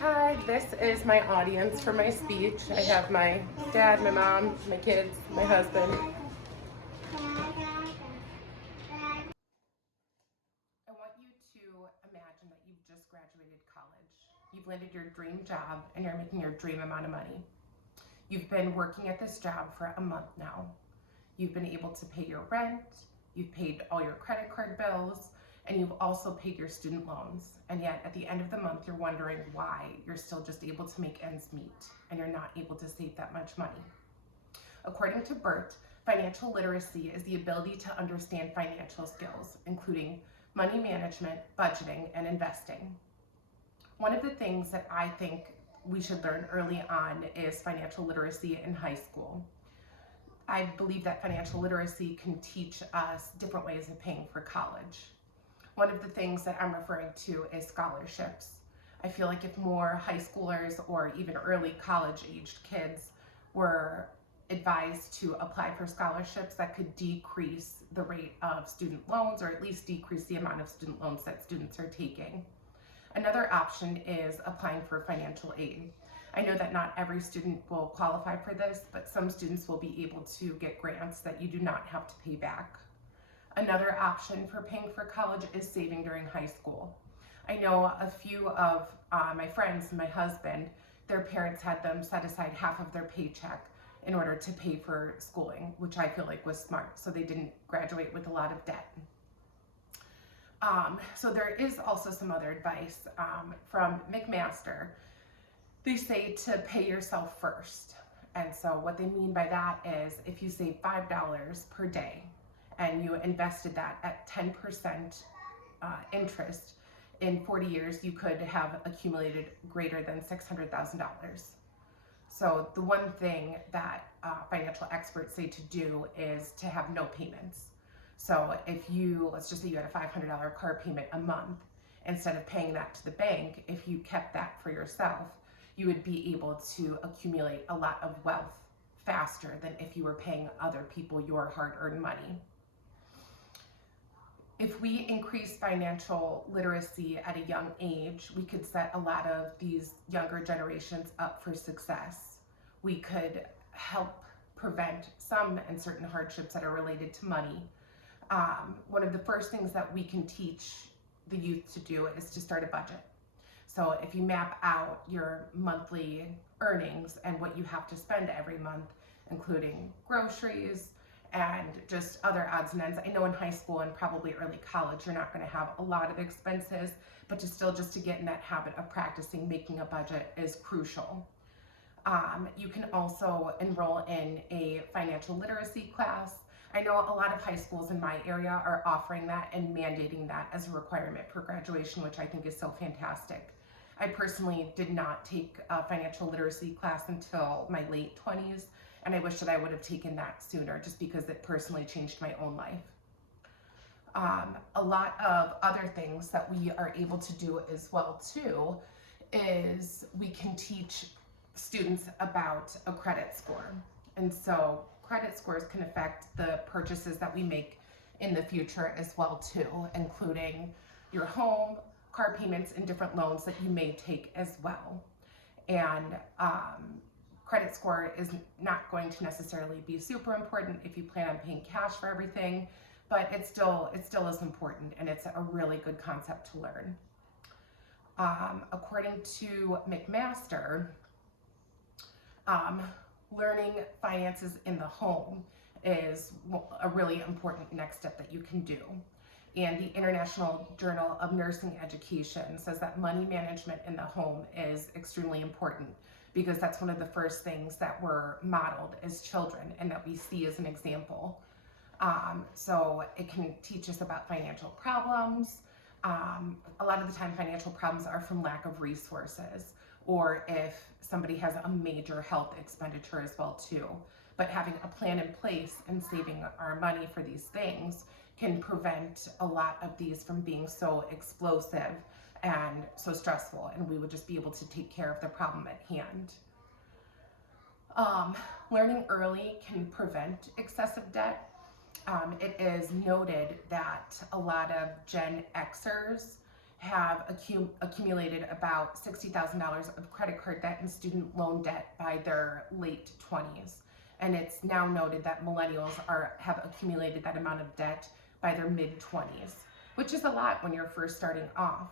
Hi, this is my audience for my speech. I have my dad, my mom, my kids, my husband. I want you to imagine that you've just graduated college. You've landed your dream job and you're making your dream amount of money. You've been working at this job for a month now. You've been able to pay your rent, you've paid all your credit card bills, and you've also paid your student loans. And yet at the end of the month, you're wondering why you're still just able to make ends meet and you're not able to save that much money. According to Bert, financial literacy is the ability to understand financial skills, including money management, budgeting, and investing. One of the things that I think we should learn early on is financial literacy in high school. I believe that financial literacy can teach us different ways of paying for college. One of the things that I'm referring to is scholarships. I feel like if more high schoolers or even early college-aged kids were advised to apply for scholarships, that could decrease the rate of student loans, or at least decrease the amount of student loans that students are taking. Another option is applying for financial aid. I know that not every student will qualify for this, but some students will be able to get grants that you do not have to pay back. Another option for paying for college is saving during high school. I know a few of my friends and my husband, their parents had them set aside half of their paycheck in order to pay for schooling, which I feel like was smart, so they didn't graduate with a lot of debt. So there is also some other advice from McMaster. They say to pay yourself first. And so what they mean by that is if you save $5 per day and you invested that at 10% interest, in 40 years, you could have accumulated greater than $600,000. So the one thing that financial experts say to do is to have no payments. So if you, let's just say you had a $500 car payment a month, instead of paying that to the bank, if you kept that for yourself, you would be able to accumulate a lot of wealth faster than if you were paying other people your hard-earned money. If we increase financial literacy at a young age, we could set a lot of these younger generations up for success. We could help prevent some and certain hardships that are related to money. One of the first things that we can teach the youth to do is to start a budget. So if you map out your monthly earnings and what you have to spend every month, including groceries and just other odds and ends. I know in high school and probably early college, you're not going to have a lot of expenses, but just to get in that habit of practicing making a budget is crucial. You can also enroll in a financial literacy class. I know a lot of high schools in my area are offering that and mandating that as a requirement for graduation, which I think is so fantastic. I personally did not take a financial literacy class until my late 20s, and I wish that I would have taken that sooner just because it personally changed my own life. A lot of other things that we are able to do as well too is we can teach students about a credit score. And so credit scores can affect the purchases that we make in the future as well too, including your home, car payments, and different loans that you may take as well. And credit score is not going to necessarily be super important if you plan on paying cash for everything, but it still is important, and it's a really good concept to learn. According to McMaster, learning finances in the home is a really important next step that you can do. And the International Journal of Nursing Education says that money management in the home is extremely important because that's one of the first things that were modeled as children and that we see as an example. So it can teach us about financial problems. A lot of the time financial problems are from lack of resources, or if somebody has a major health expenditure as well too. But having a plan in place and saving our money for these things can prevent a lot of these from being so explosive and so stressful, and we would just be able to take care of the problem at hand. Learning early can prevent excessive debt. It is noted that a lot of Gen Xers have accumulated about $60,000 of credit card debt and student loan debt by their late 20s. And it's now noted that millennials have accumulated that amount of debt by their mid-20s, which is a lot when you're first starting off.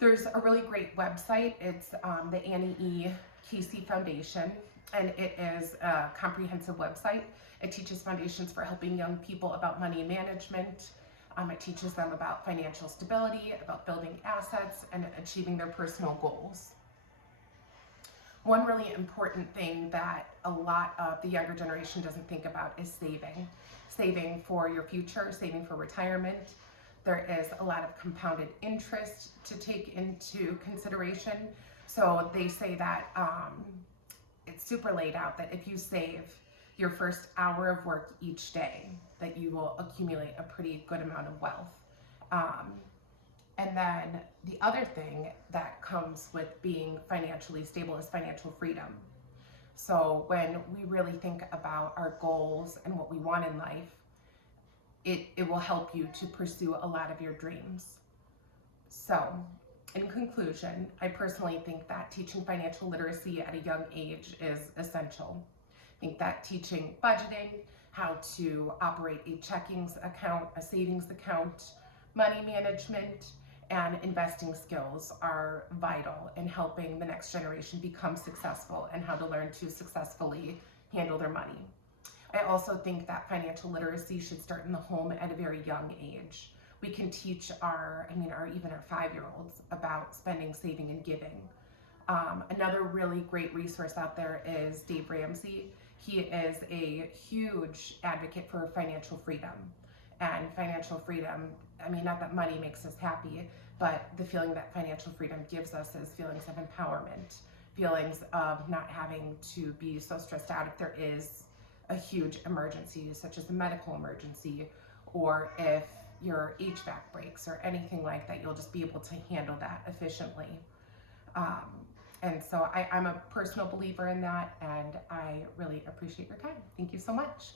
There's a really great website. It's the Annie E. Casey Foundation, and it is a comprehensive website. It teaches foundations for helping young people about money management. It teaches them about financial stability, about building assets, and achieving their personal goals. One really important thing that a lot of the younger generation doesn't think about is saving. Saving for your future, saving for retirement. There is a lot of compounded interest to take into consideration. So they say that it's super laid out that if you save your first hour of work each day, that you will accumulate a pretty good amount of wealth. And then the other thing that comes with being financially stable is financial freedom. So when we really think about our goals and what we want in life, it will help you to pursue a lot of your dreams. So in conclusion, I personally think that teaching financial literacy at a young age is essential. I think that teaching budgeting, how to operate a checking account, a savings account, money management, and investing skills are vital in helping the next generation become successful and how to learn to successfully handle their money. I also think that financial literacy should start in the home at a very young age. We can teach even our 5-year-olds about spending, saving, and giving. Another really great resource out there is Dave Ramsey. He is a huge advocate for financial freedom. And financial freedom, not that money makes us happy, but the feeling that financial freedom gives us is feelings of empowerment, feelings of not having to be so stressed out if there is a huge emergency, such as a medical emergency, or if your HVAC breaks or anything like that, you'll just be able to handle that efficiently. And so I'm a personal believer in that, and I really appreciate your time. Thank you so much.